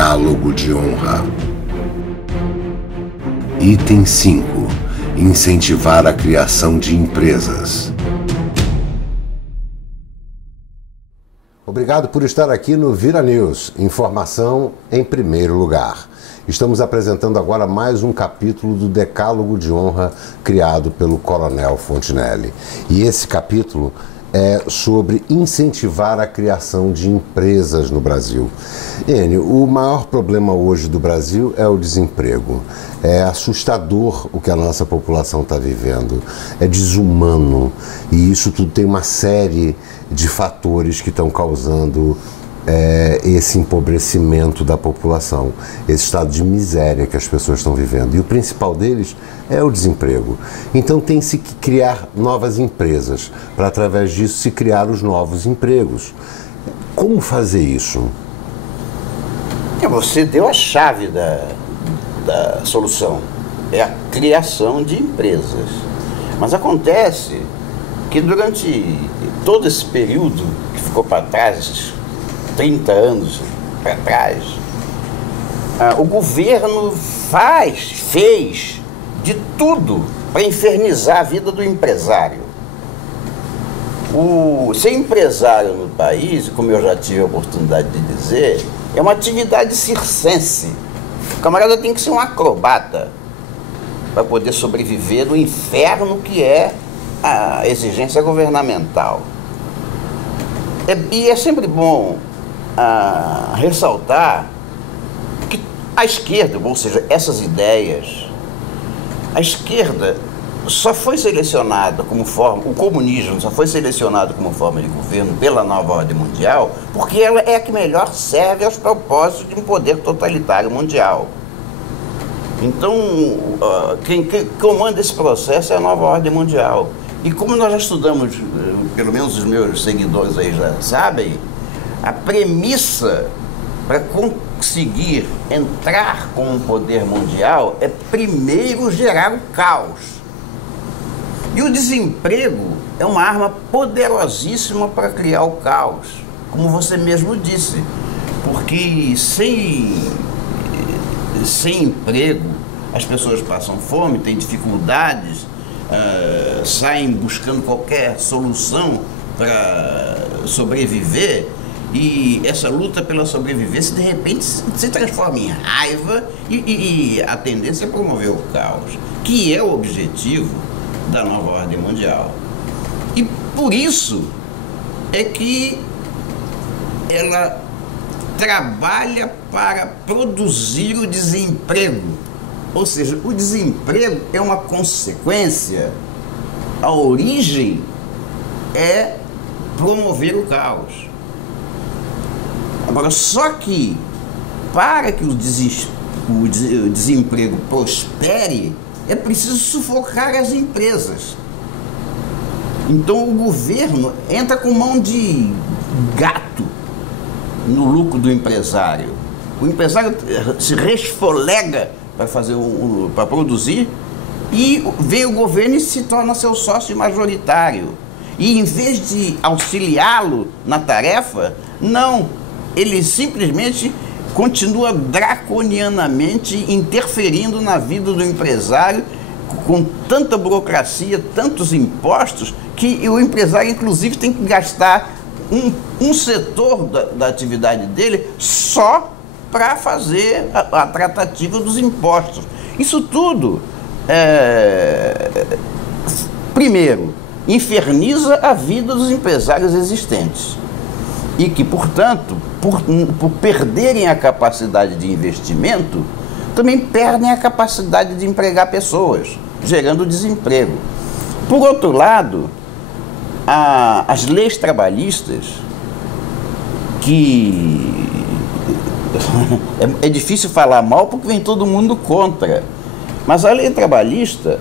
Decálogo de Honra. Item 5. Incentivar a criação de empresas. Obrigado por estar aqui no Vira News. Informação em primeiro lugar. Estamos apresentando agora mais um capítulo do Decálogo de Honra criado pelo Coronel Fontinelli. E esse capítulo é sobre incentivar a criação de empresas no Brasil. Enio, o maior problema hoje do Brasil é o desemprego. É assustador o que a nossa população está vivendo. É desumano. E isso tudo tem uma série de fatores que estão causando esse empobrecimento da população, esse estado de miséria que as pessoas estão vivendo. E o principal deles é o desemprego. Então tem-se que criar novas empresas, para através disso se criar os novos empregos. Como fazer isso? Você deu a chave da solução, é a criação de empresas. Mas acontece que durante todo esse período que ficou para trás, esses 30 anos para trás, o governo fez de tudo para infernizar a vida do empresário. Ser empresário no país, como eu já tive a oportunidade de dizer, é uma atividade circense. O camarada tem que ser um acrobata para poder sobreviver do inferno que é a exigência governamental. E é sempre bom ressaltar que a esquerda, ou seja, essas ideias, a esquerda só foi selecionada como forma, o comunismo só foi selecionado como forma de governo pela nova ordem mundial porque ela é a que melhor serve aos propósitos de um poder totalitário mundial. Então, quem comanda esse processo é a nova ordem mundial. E como nós já estudamos, pelo menos os meus seguidores aí já sabem, a premissa para conseguir entrar com um poder mundial é primeiro gerar o caos. E o desemprego é uma arma poderosíssima para criar o caos, como você mesmo disse, porque sem emprego as pessoas passam fome, têm dificuldades, saem buscando qualquer solução para sobreviver, e essa luta pela sobrevivência de repente se transforma em raiva e a tendência é promover o caos, que é o objetivo da nova ordem mundial. E por isso é que ela trabalha para produzir o desemprego. Ou seja, o desemprego é uma consequência, a origem é promover o caos. Agora, só que para que o desemprego prospere, é preciso sufocar as empresas. Então o governo entra com mão de gato no lucro do empresário. O empresário se resfolega para produzir, e vem o governo e se torna seu sócio majoritário. E em vez de auxiliá-lo na tarefa, não, ele simplesmente continua draconianamente interferindo na vida do empresário, com tanta burocracia, tantos impostos, que o empresário inclusive tem que gastar um setor da atividade dele só para fazer a tratativa dos impostos. Isso tudo, primeiro, inferniza a vida dos empresários existentes e que, portanto, por perderem a capacidade de investimento, também perdem a capacidade de empregar pessoas, gerando desemprego. Por outro lado, as leis trabalhistas, que é difícil falar mal porque vem todo mundo contra, mas a lei trabalhista,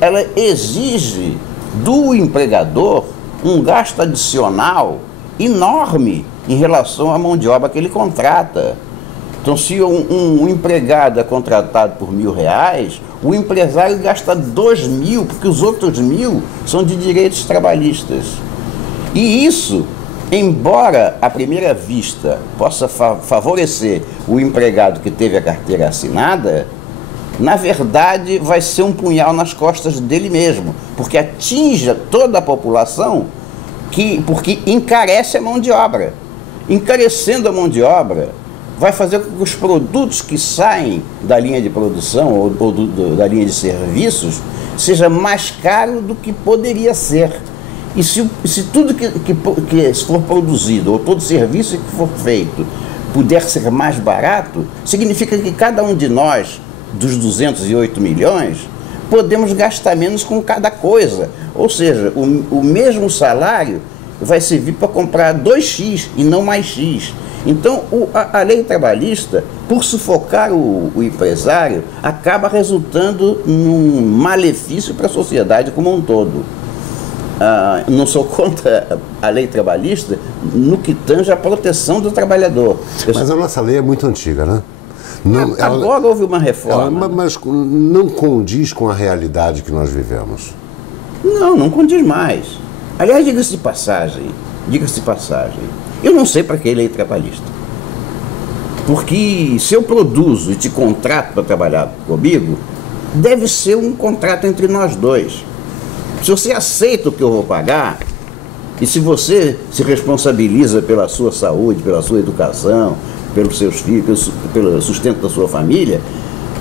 ela exige do empregador um gasto adicional enorme em relação à mão de obra que ele contrata. Então, se um empregado é contratado por R$1.000, o empresário gasta 2.000, porque os outros 1.000 são de direitos trabalhistas. E isso embora à primeira vista possa favorecer o empregado que teve a carteira assinada, na verdade vai ser um punhal nas costas dele mesmo, porque atinge toda a população, porque encarece a mão de obra. Encarecendo a mão de obra, vai fazer com que os produtos que saem da linha de produção ou da linha de serviços seja mais caro do que poderia ser. E se tudo que for produzido, ou todo serviço que for feito, puder ser mais barato, significa que cada um de nós, dos 208 milhões, podemos gastar menos com cada coisa. Ou seja, o mesmo salário vai servir para comprar 2x e não mais x. Então, a lei trabalhista, por sufocar o empresário, acaba resultando num malefício para a sociedade como um todo. Não sou contra a lei trabalhista no que tange a proteção do trabalhador. Mas a nossa lei é muito antiga, né? Agora houve uma reforma. Mas não condiz com a realidade que nós vivemos. Não condiz mais. Aliás, diga-se de passagem, eu não sei para que lei trabalhista. Porque se eu produzo e te contrato para trabalhar comigo, deve ser um contrato entre nós dois. Se você aceita o que eu vou pagar, e se você se responsabiliza pela sua saúde, pela sua educação, pelos seus filhos, pelo sustento da sua família,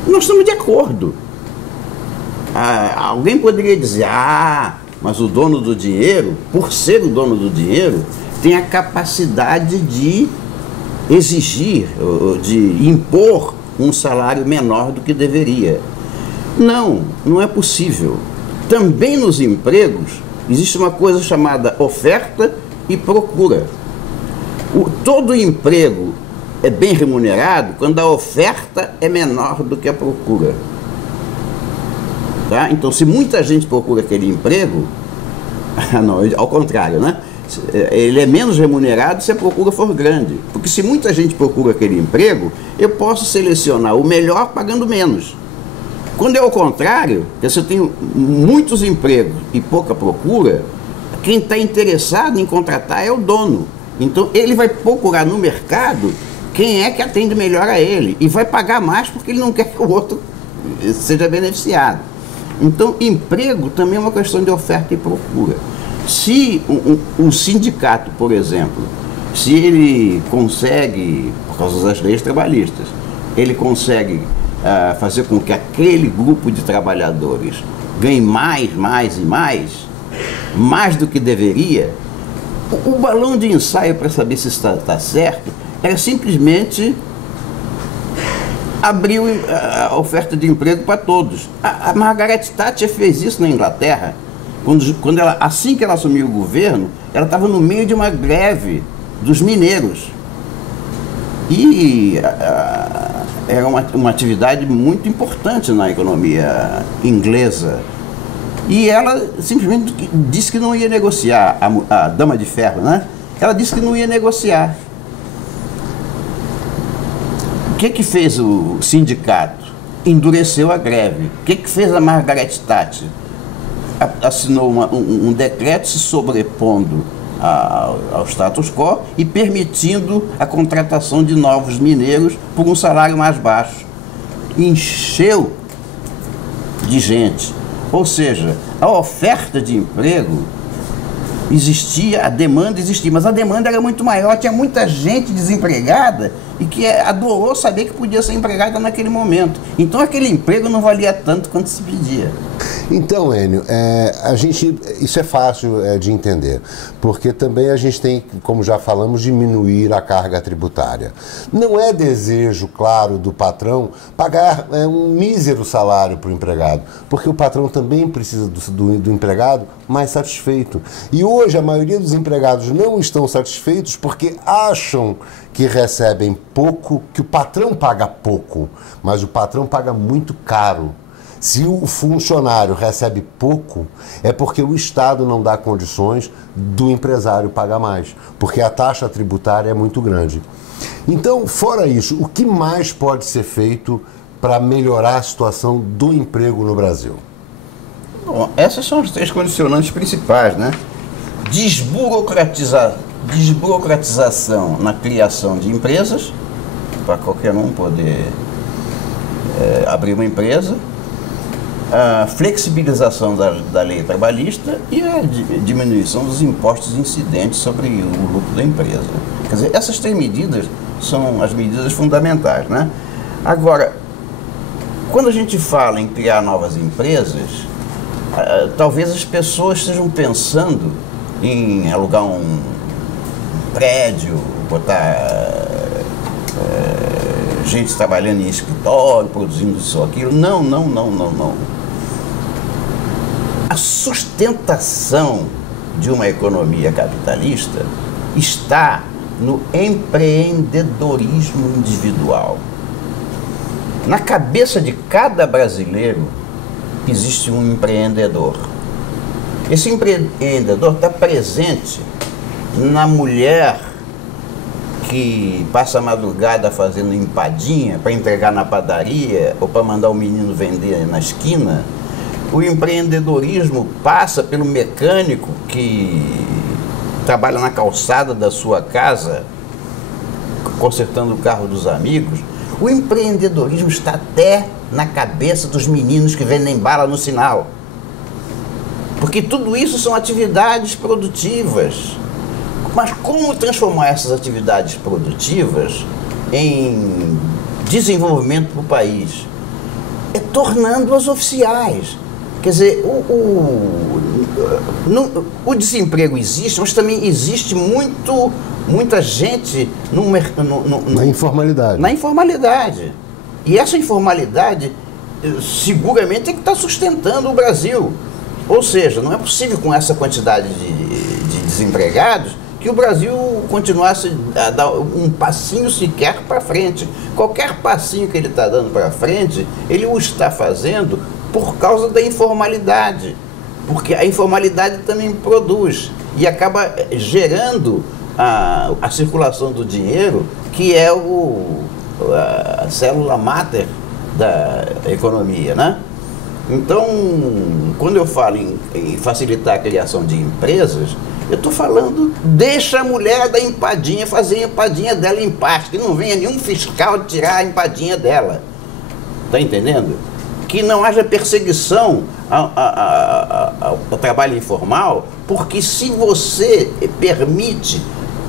nós estamos de acordo. Alguém poderia dizer, mas o dono do dinheiro, por ser o dono do dinheiro, tem a capacidade de exigir, de impor um salário menor do que deveria. Não é possível. Também nos empregos existe uma coisa chamada oferta e procura. Todo emprego é bem remunerado quando a oferta é menor do que a procura. Tá? Então, se muita gente procura aquele emprego, ao contrário, né? Ele é menos remunerado se a procura for grande. Porque se muita gente procura aquele emprego, eu posso selecionar o melhor pagando menos. Quando é ao contrário, se eu tenho muitos empregos e pouca procura, quem está interessado em contratar é o dono. Então ele vai procurar no mercado quem é que atende melhor a ele e vai pagar mais porque ele não quer que o outro seja beneficiado. Então emprego também é uma questão de oferta e procura. Se um sindicato, por exemplo, se ele consegue, por causa das leis trabalhistas, ele consegue fazer com que aquele grupo de trabalhadores ganhe mais do que deveria, o balão de ensaio para saber se está certo era simplesmente abrir a oferta de emprego para todos. A Margaret Thatcher fez isso na Inglaterra, quando assim que ela assumiu o governo, ela estava no meio de uma greve dos mineiros. E era uma atividade muito importante na economia inglesa. E ela simplesmente disse que não ia negociar, a Dama de Ferro, né? Ela disse que não ia negociar. O que fez o sindicato? Endureceu a greve. O que fez a Margaret Thatcher? Assinou um decreto se sobrepondo ao status quo e permitindo a contratação de novos mineiros por um salário mais baixo. Encheu de gente. Ou seja, a oferta de emprego existia, a demanda existia, mas a demanda era muito maior, tinha muita gente desempregada e que adorou saber que podia ser empregada naquele momento. Então aquele emprego não valia tanto quanto se pedia. Então, Enio, isso é fácil de entender, porque também a gente tem, como já falamos, diminuir a carga tributária. Não é desejo, claro, do patrão pagar um mísero salário para o empregado, porque o patrão também precisa do empregado mais satisfeito. E hoje a maioria dos empregados não estão satisfeitos porque acham que recebem pouco, que o patrão paga pouco, mas o patrão paga muito caro. Se o funcionário recebe pouco, é porque o Estado não dá condições do empresário pagar mais, porque a taxa tributária é muito grande. Então, fora isso, o que mais pode ser feito para melhorar a situação do emprego no Brasil? Bom, essas são as três condicionantes principais, né? desburocratização na criação de empresas, para qualquer um poder abrir uma empresa, a flexibilização da lei trabalhista e a diminuição dos impostos incidentes sobre o lucro da empresa. Quer dizer, essas 3 medidas são as medidas fundamentais, né? Agora, quando a gente fala em criar novas empresas, talvez as pessoas estejam pensando em alugar um prédio, botar gente trabalhando em escritório, produzindo isso ou aquilo. Não. A sustentação de uma economia capitalista está no empreendedorismo individual. Na cabeça de cada brasileiro existe um empreendedor. Esse empreendedor está presente na mulher que passa a madrugada fazendo empadinha para entregar na padaria ou para mandar o menino vender na esquina. O empreendedorismo passa pelo mecânico que trabalha na calçada da sua casa, consertando o carro dos amigos. O empreendedorismo está até na cabeça dos meninos que vendem bala no sinal. Porque tudo isso são atividades produtivas. Mas como transformar essas atividades produtivas em desenvolvimento para o país? É tornando-as oficiais. Quer dizer, o desemprego existe, mas também existe muita gente na informalidade. Na informalidade. E essa informalidade seguramente é que está sustentando o Brasil. Ou seja, não é possível com essa quantidade de desempregados que o Brasil continuasse a dar um passinho sequer para frente. Qualquer passinho que ele está dando para frente, ele o está fazendo por causa da informalidade. Porque a informalidade também produz e acaba gerando a circulação do dinheiro, que é a célula máter da economia, né? Então, quando eu falo em facilitar a criação de empresas, eu estou falando, deixa a mulher da empadinha fazer a empadinha dela em paz, que não venha nenhum fiscal tirar a empadinha dela. Está entendendo? Que não haja perseguição ao trabalho informal, porque se você permite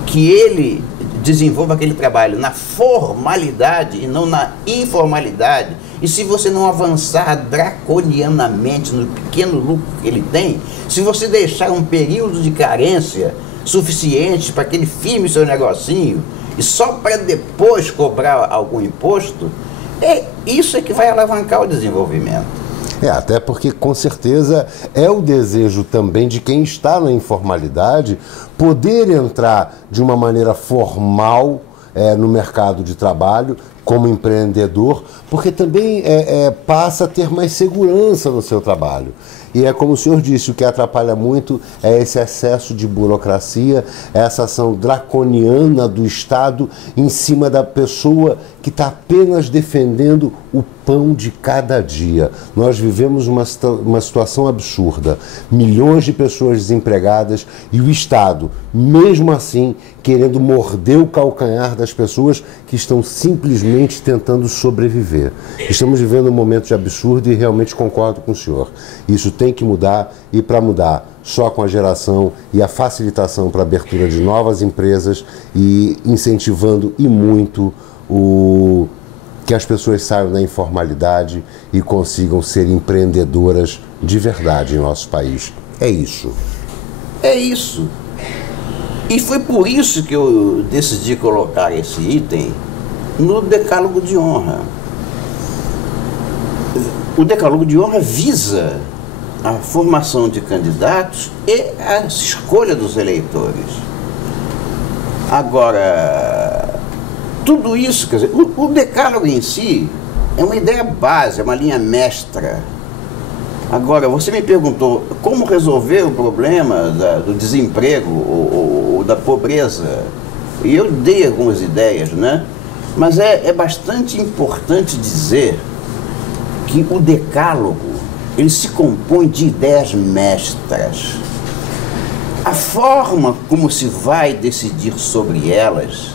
que ele desenvolva aquele trabalho na formalidade e não na informalidade, e se você não avançar draconianamente no pequeno lucro que ele tem, se você deixar um período de carência suficiente para que ele firme seu negocinho e só para depois cobrar algum imposto, isso é que vai alavancar o desenvolvimento. Até porque com certeza é o desejo também de quem está na informalidade poder entrar de uma maneira formal no mercado de trabalho como empreendedor, porque também passa a ter mais segurança no seu trabalho. E é como o senhor disse, o que atrapalha muito é esse excesso de burocracia, essa ação draconiana do Estado em cima da pessoa que está apenas defendendo o pão de cada dia. Nós vivemos uma situação absurda, milhões de pessoas desempregadas e o Estado, mesmo assim, querendo morder o calcanhar das pessoas que estão simplesmente tentando sobreviver. Estamos vivendo um momento de absurdo e realmente concordo com o senhor. Isso tem que mudar, e para mudar só com a geração e a facilitação para a abertura de novas empresas e incentivando e muito que as pessoas saiam da informalidade e consigam ser empreendedoras de verdade em nosso país. É isso. É isso. E foi por isso que eu decidi colocar esse item no Decálogo de Honra. O Decálogo de Honra visa a formação de candidatos e a escolha dos eleitores. Agora, tudo isso, quer dizer, o Decálogo em si é uma ideia base, é uma linha mestra. Agora, você me perguntou como resolver o problema do desemprego ou da pobreza, e eu dei algumas ideias, né? Mas é bastante importante dizer que o Decálogo, ele se compõe de ideias mestras. A forma como se vai decidir sobre elas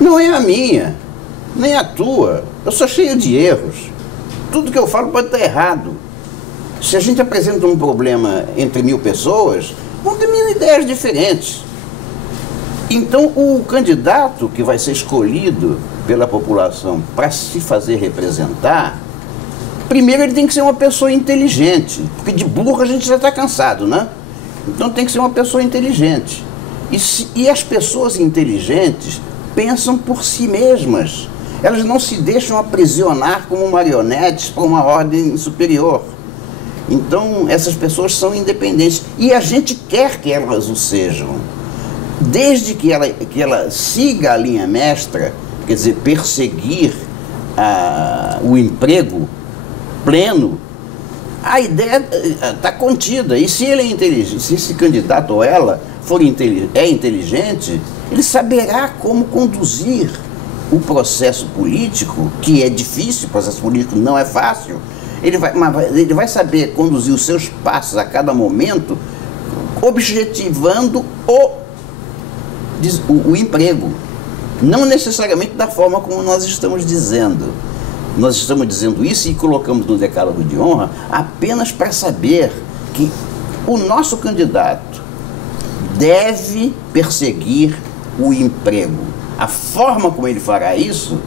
não é a minha, nem a tua. Eu sou cheio de erros. Tudo que eu falo pode estar errado. Se a gente apresenta um problema entre 1000 pessoas, vão ter 1000 ideias diferentes. Então, o candidato que vai ser escolhido pela população para se fazer representar, primeiro ele tem que ser uma pessoa inteligente, porque de burro a gente já está cansado, né? Então tem que ser uma pessoa inteligente. E as pessoas inteligentes pensam por si mesmas. Elas não se deixam aprisionar como marionetes para uma ordem superior. Então essas pessoas são independentes. E a gente quer que elas o sejam. Desde que ela siga a linha mestra, quer dizer, perseguir o emprego pleno, a ideia está contida. E se ele é inteligente, se esse candidato ou ela é inteligente, ele saberá como conduzir o processo político, que é difícil, o processo político não é fácil. Ele vai saber conduzir os seus passos a cada momento, objetivando o emprego. Não necessariamente da forma como nós estamos dizendo. Nós estamos dizendo isso e colocamos no decálogo de honra apenas para saber que o nosso candidato deve perseguir o emprego. A forma como ele fará isso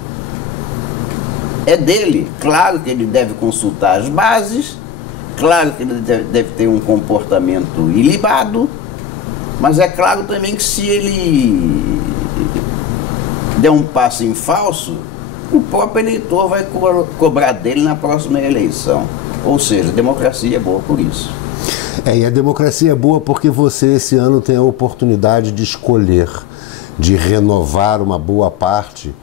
é dele. Claro que ele deve consultar as bases, claro que ele deve ter um comportamento ilibado, mas é claro também que se ele der um passo em falso, o próprio eleitor vai cobrar dele na próxima eleição. Ou seja, a democracia é boa por isso. E a democracia é boa porque você esse ano tem a oportunidade de escolher, de renovar uma boa parte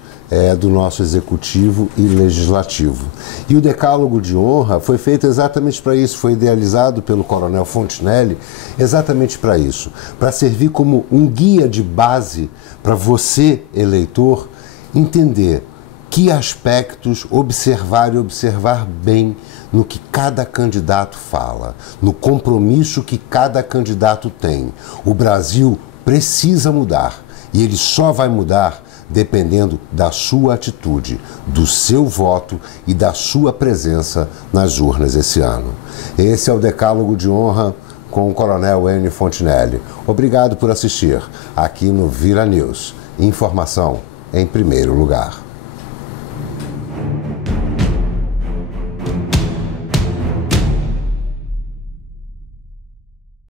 do nosso executivo e legislativo. E o decálogo de honra foi feito exatamente para isso, foi idealizado pelo Coronel Fontinelli exatamente para isso, para servir como um guia de base para você, eleitor, entender que aspectos observar e observar bem no que cada candidato fala, no compromisso que cada candidato tem. O Brasil precisa mudar e ele só vai mudar dependendo da sua atitude, do seu voto e da sua presença nas urnas esse ano. Esse é o Decálogo de Honra com o Coronel Enio Fontinelli. Obrigado por assistir aqui no Vira News. Informação em primeiro lugar.